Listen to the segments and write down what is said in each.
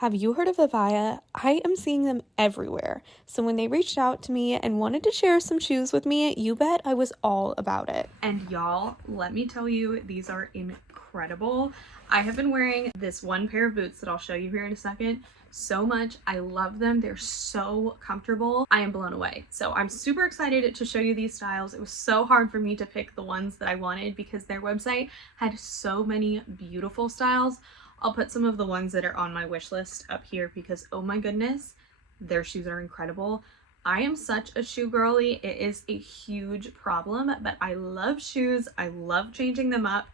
Have you heard of Vivaia? I am seeing them everywhere. So when they reached out to me and wanted to share some shoes with me, you bet I was all about it. And y'all, let me tell you, these are incredible. I have been wearing this one pair of boots that I'll show you here in a second so much. I love them. They're so comfortable. I am blown away. So I'm super excited to show you these styles. It was so hard for me to pick the ones that I wanted because their website had so many beautiful styles. I'll put some of the ones that are on my wish list up here because, oh my goodness, their shoes are incredible. I am such a shoe girly. It is a huge problem, but I love shoes. I love changing them up,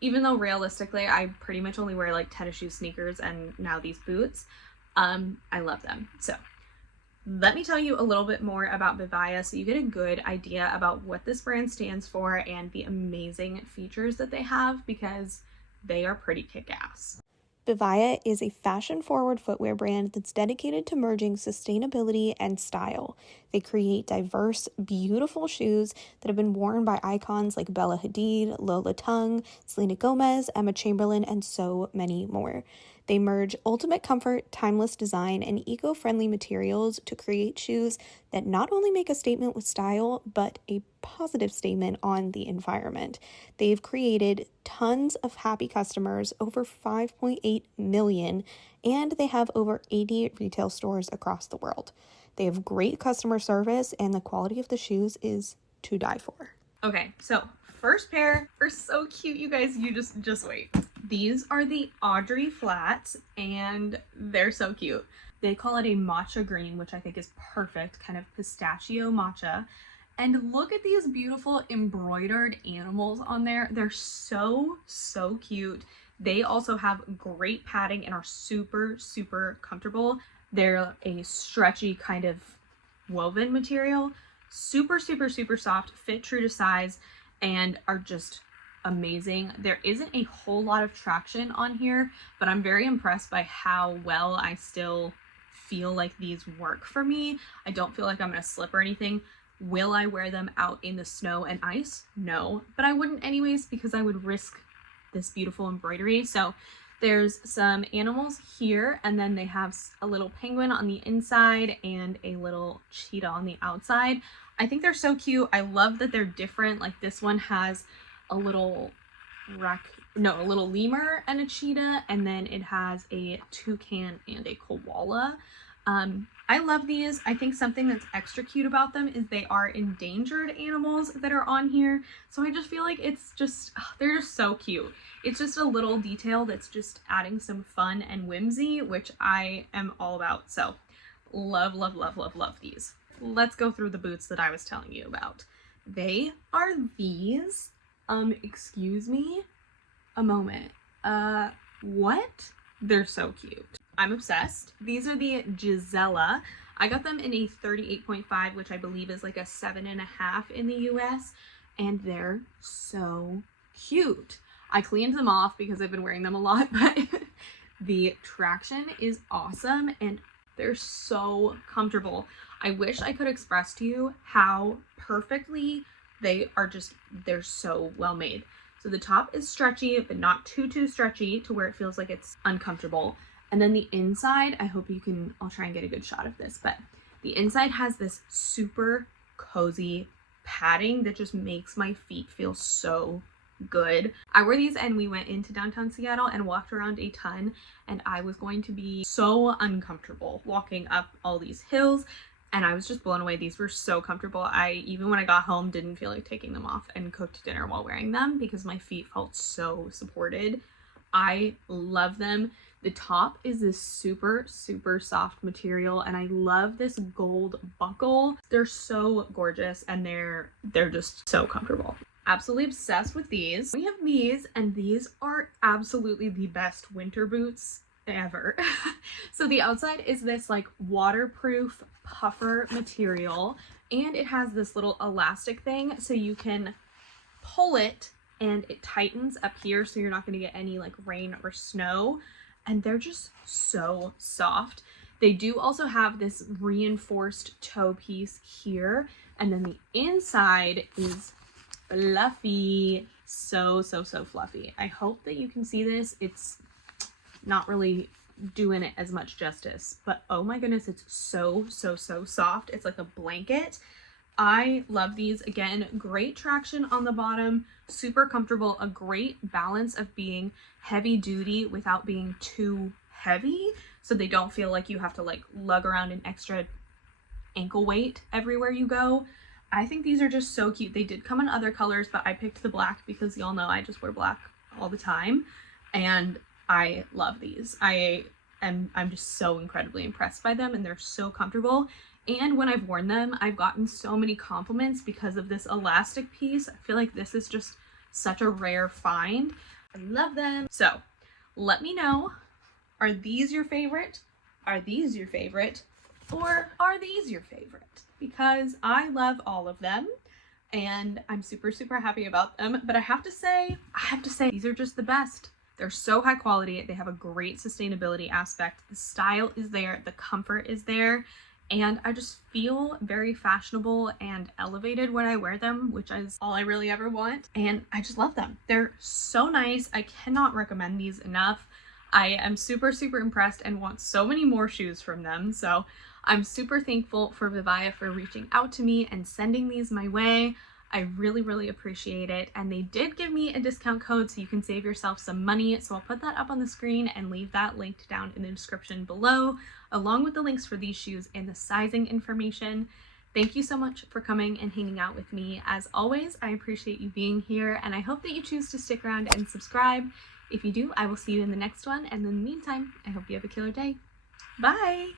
even though realistically, I pretty much only wear like tennis shoes, sneakers, and now these boots. I love them. So let me tell you a little bit more about Vivaia so you get a good idea about what this brand stands for and the amazing features that they have because they are pretty kick-ass. Vivaia is a fashion-forward footwear brand that's dedicated to merging sustainability and style. They create diverse, beautiful shoes that have been worn by icons like Bella Hadid, Lola Tung, Selena Gomez, Emma Chamberlain, and so many more. They merge ultimate comfort, timeless design, and eco-friendly materials to create shoes that not only make a statement with style, but a positive statement on the environment. They've created tons of happy customers, over 5.8 million, and they have over 80 retail stores across the world. They have great customer service, and the quality of the shoes is to die for. Okay, so first pair are so cute, you guys. You just wait. These are the Audrey flats, and they're so cute. They call it a matcha green, which I think is perfect, kind of pistachio matcha. And look at these beautiful embroidered animals on there. They're so cute. They also have great padding and are super comfortable. They're a stretchy kind of woven material. Super soft, fit true to size, and are just amazing. There isn't a whole lot of traction on here, but I'm very impressed by how well I still feel like these work for me. I don't feel like I'm gonna slip or anything. Will I wear them out in the snow and ice? No, but I wouldn't anyways because I would risk this beautiful embroidery. So there's some animals here, and then they have a little penguin on the inside and a little cheetah on the outside. I think they're so cute. I love that they're different. Like this one has a little lemur and a cheetah, and then it has a toucan and a koala. I love these. I think something that's extra cute about them is they are endangered animals that are on here. So I just feel like they're just so cute. It's just a little detail that's just adding some fun and whimsy, which I am all about. So love these. Let's go through the boots that I was telling you about. They are these. Excuse me a moment. What? They're so cute. I'm obsessed. These are the Gisella. I got them in a 38.5, which I believe is like a 7.5 in the US, and they're so cute. I cleaned them off because I've been wearing them a lot, but the traction is awesome and they're so comfortable. I wish I could express to you how perfectly they're so well made. So the top is stretchy, but not too stretchy to where it feels like it's uncomfortable. And then the inside, I'll try and get a good shot of this, but the inside has this super cozy padding that just makes my feet feel so good. I wore these and we went into downtown Seattle and walked around a ton, and I was going to be so uncomfortable walking up all these hills, and I was just blown away. These were so comfortable. Even when I got home, didn't feel like taking them off and cooked dinner while wearing them because my feet felt so supported. I love them. The top is this super soft material, and I love this gold buckle. They're so gorgeous, and they're just so comfortable. Absolutely obsessed with these. We have these, and these are absolutely the best winter boots ever. So the outside is this like waterproof puffer material, and it has this little elastic thing so you can pull it and it tightens up here so you're not going to get any like rain or snow, and they're just so soft. They do also have this reinforced toe piece here, and then the inside is fluffy. So fluffy. I hope that you can see this. It's not really doing it as much justice, but oh my goodness, it's so soft. It's like a blanket. I love these. Again, great traction on the bottom, super comfortable, a great balance of being heavy duty without being too heavy, so they don't feel like you have to like lug around an extra ankle weight everywhere you go. I think these are just so cute. They did come in other colors, but I picked the black because y'all know I just wear black all the time, and I love these. I'm just so incredibly impressed by them, and they're so comfortable. And when I've worn them, I've gotten so many compliments because of this elastic piece. I feel like this is just such a rare find. I love them. So let me know, are these your favorite? Are these your favorite? Or are these your favorite? Because I love all of them and I'm super happy about them. But I have to say, these are just the best. They're so high quality. They have a great sustainability aspect. The style is there, the comfort is there. And I just feel very fashionable and elevated when I wear them, which is all I really ever want. And I just love them. They're so nice. I cannot recommend these enough. I am super impressed and want so many more shoes from them. So I'm super thankful for Vivaia for reaching out to me and sending these my way. I really appreciate it. And they did give me a discount code so you can save yourself some money. So I'll put that up on the screen and leave that linked down in the description below, along with the links for these shoes and the sizing information. Thank you so much for coming and hanging out with me. As always, I appreciate you being here, and I hope that you choose to stick around and subscribe. If you do, I will see you in the next one. And in the meantime, I hope you have a killer day. Bye!